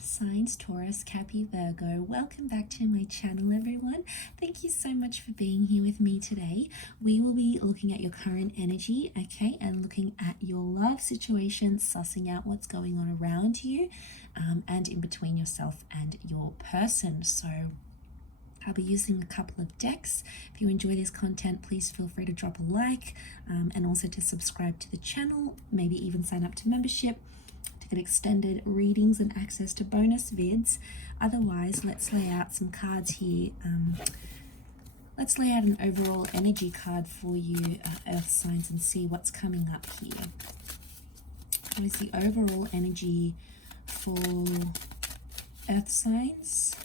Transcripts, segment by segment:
Earth signs, Taurus, Cappy, Virgo. Welcome back to my channel, everyone. Thank you so much for being here with me today. We will be looking at your current energy, okay, and looking at your love situation, sussing out what's going on around you, and in between yourself and your person. So I'll be using a couple of decks. If you enjoy this content, please feel free to drop a like, and also to subscribe to the channel, maybe even sign up to membership to get extended readings and access to bonus vids. Otherwise, let's lay out some cards here. Let's lay out an overall energy card for you, Earth signs, and see what's coming up here. What is the overall energy for Earth signs?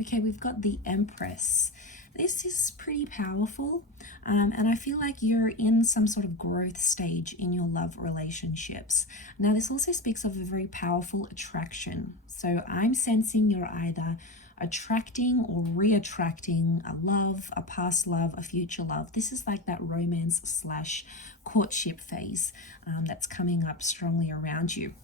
Okay, we've got the Empress. This is pretty powerful, and I feel like you're in some sort of growth stage in your love relationships. Now, this also speaks of a very powerful attraction. So I'm sensing you're either attracting or re-attracting a love, a past love, a future love. This is like that romance slash courtship phase that's coming up strongly around you.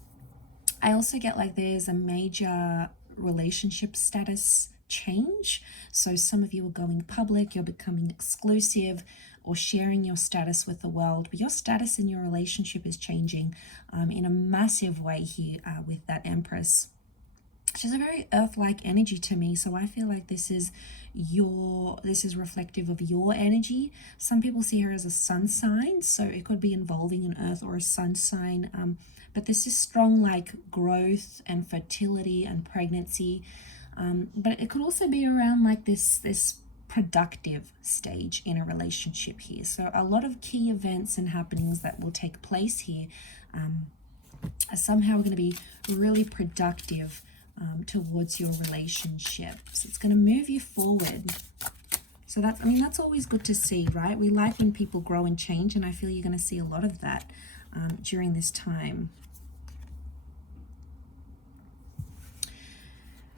I also get like there's a major relationship status change. So some of you are going public, you're becoming exclusive or sharing your status with the world, but your status in your relationship is changing in a massive way here with that Empress. Which is a very earth-like energy to me, so I feel like this is reflective of your energy. Some people see her as a sun sign, so it could be involving an earth or a sun sign, but this is strong like growth and fertility and pregnancy, but it could also be around like this productive stage in a relationship here. So a lot of key events and happenings that will take place here are somehow going to be really productive towards your relationship. So it's going to move you forward. So that's always good to see, right? We like when people grow and change, and I feel you're going to see a lot of that during this time.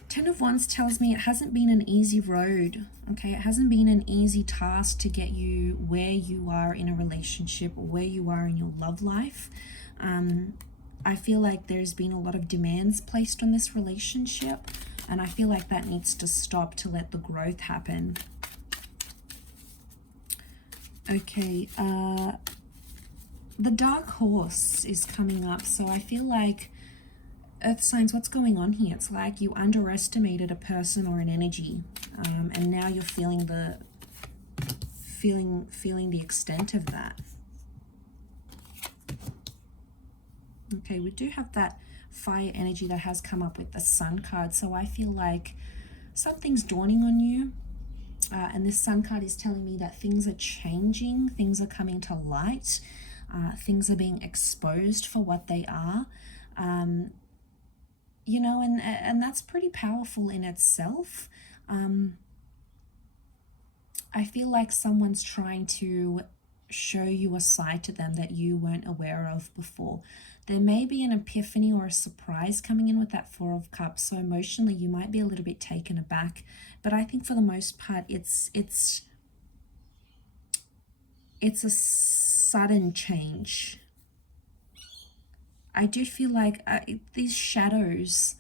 Ten of Wands tells me it hasn't been an easy road, okay? It hasn't been an easy task to get you where you are in a relationship or where you are in your love life. I feel like there's been a lot of demands placed on this relationship, and I feel like that needs to stop to let the growth happen. Okay, the Dark Horse is coming up, so I feel like Earth signs, what's going on here? It's like you underestimated a person or an energy, and now you're feeling the extent of that. Okay, we do have that fire energy that has come up with the Sun card, so I feel like something's dawning on you, and this Sun card is telling me that things are changing, things are coming to light, things are being exposed for what they are. You know, and that's pretty powerful in itself. I feel like someone's trying to show you a side to them that you weren't aware of before. There may be an epiphany or a surprise coming in with that Four of Cups, so emotionally you might be a little bit taken aback, but I think for the most part it's a sudden change. I do feel like these shadows,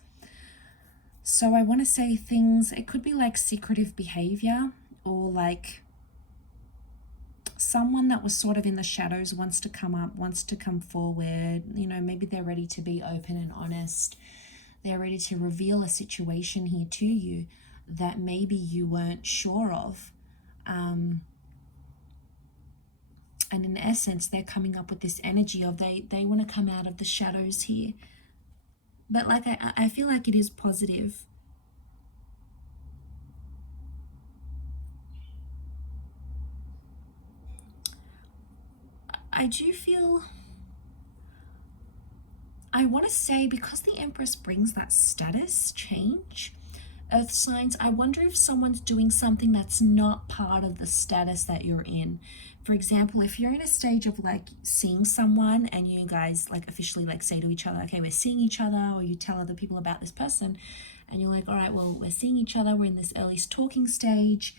so I want to say things, it could be like secretive behavior, or like someone that was sort of in the shadows wants to come up, wants to come forward. You know, maybe they're ready to be open and honest. They're ready to reveal a situation here to you that maybe you weren't sure of. And in essence, they're coming up with this energy of they want to come out of the shadows here. But like I feel like it is positive. I do feel, I want to say, because the Empress brings that status change, Earth signs, I wonder if someone's doing something that's not part of the status that you're in. For example, if you're in a stage of like seeing someone and you guys like officially like say to each other, okay, we're seeing each other, or you tell other people about this person and you're like, all right, well, we're seeing each other, we're in this early talking stage,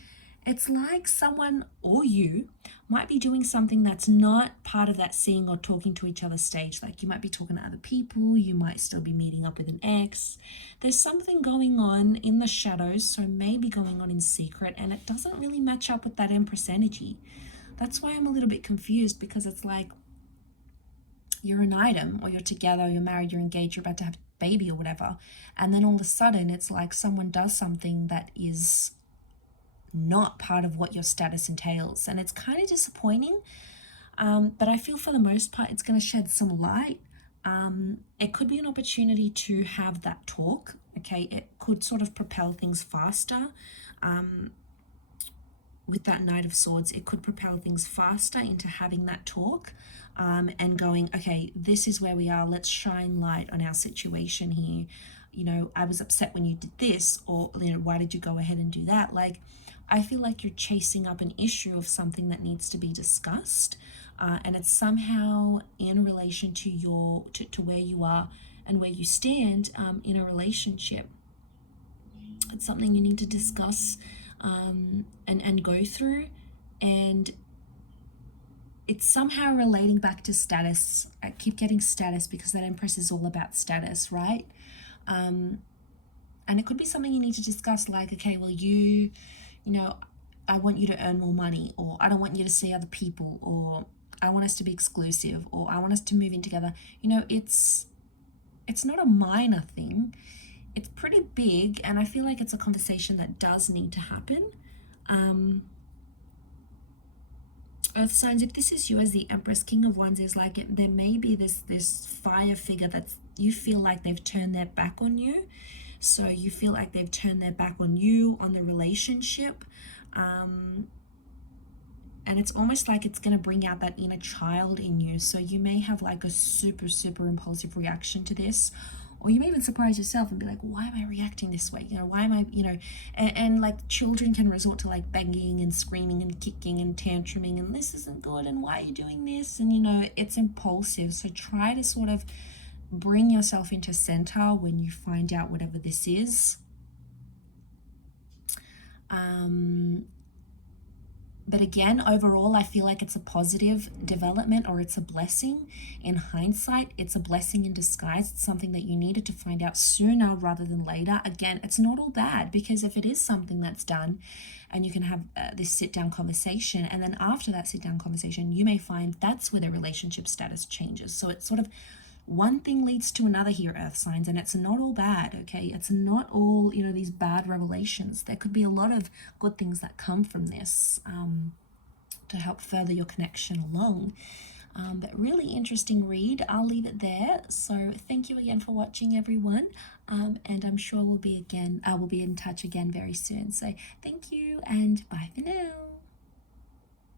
It's like someone or you might be doing something that's not part of that seeing or talking to each other stage. Like you might be talking to other people, you might still be meeting up with an ex. There's something going on in the shadows, so maybe going on in secret, and it doesn't really match up with that Empress energy. That's why I'm a little bit confused, because it's like you're an item, or you're together, you're married, you're engaged, you're about to have a baby or whatever, and then all of a sudden it's like someone does something that is not part of what your status entails, and it's kind of disappointing. But I feel for the most part it's going to shed some light. It could be an opportunity to have that talk. Okay, it could sort of propel things faster. With that Knight of Swords, it could propel things faster into having that talk, and going, okay, this is where we are, let's shine light on our situation here. You know, I was upset when you did this, or, you know, why did you go ahead and do that? Like, I feel like you're chasing up an issue of something that needs to be discussed, and it's somehow in relation to your to where you are and where you stand in a relationship. It's something you need to discuss, and go through, and it's somehow relating back to status. I keep getting status because that Empress is all about status, right? And it could be something you need to discuss, like, okay, well, you know, I want you to earn more money, or I don't want you to see other people, or I want us to be exclusive, or I want us to move in together. You know, it's not a minor thing. It's pretty big, and I feel like it's a conversation that does need to happen. Earth signs, if this is you as the Empress, King of Wands is like, there may be this fire figure that's, you feel like they've turned their back on you. So you feel like they've turned their back on you, on the relationship. And it's almost like it's going to bring out that inner child in you. So you may have like a super, super impulsive reaction to this. Or you may even surprise yourself and be like, why am I reacting this way? You know, why am I, you know, and like children can resort to like banging and screaming and kicking and tantruming, and this isn't good, and why are you doing this? And, you know, it's impulsive. So try to sort of bring yourself into center when you find out whatever this is. But again, overall, I feel like it's a positive development, or it's a blessing. In hindsight, it's a blessing in disguise. It's something that you needed to find out sooner rather than later. Again, it's not all bad, because if it is something that's done and you can have this sit-down conversation, and then after that sit-down conversation, you may find that's where the relationship status changes. So it's sort of one thing leads to another here, Earth signs, and it's not all bad, okay? It's not all, you know, these bad revelations. There could be a lot of good things that come from this, to help further your connection along. But really interesting read. I'll leave it there. So thank you again for watching, everyone. And I'm sure we'll be in touch again very soon. So thank you, and bye for now.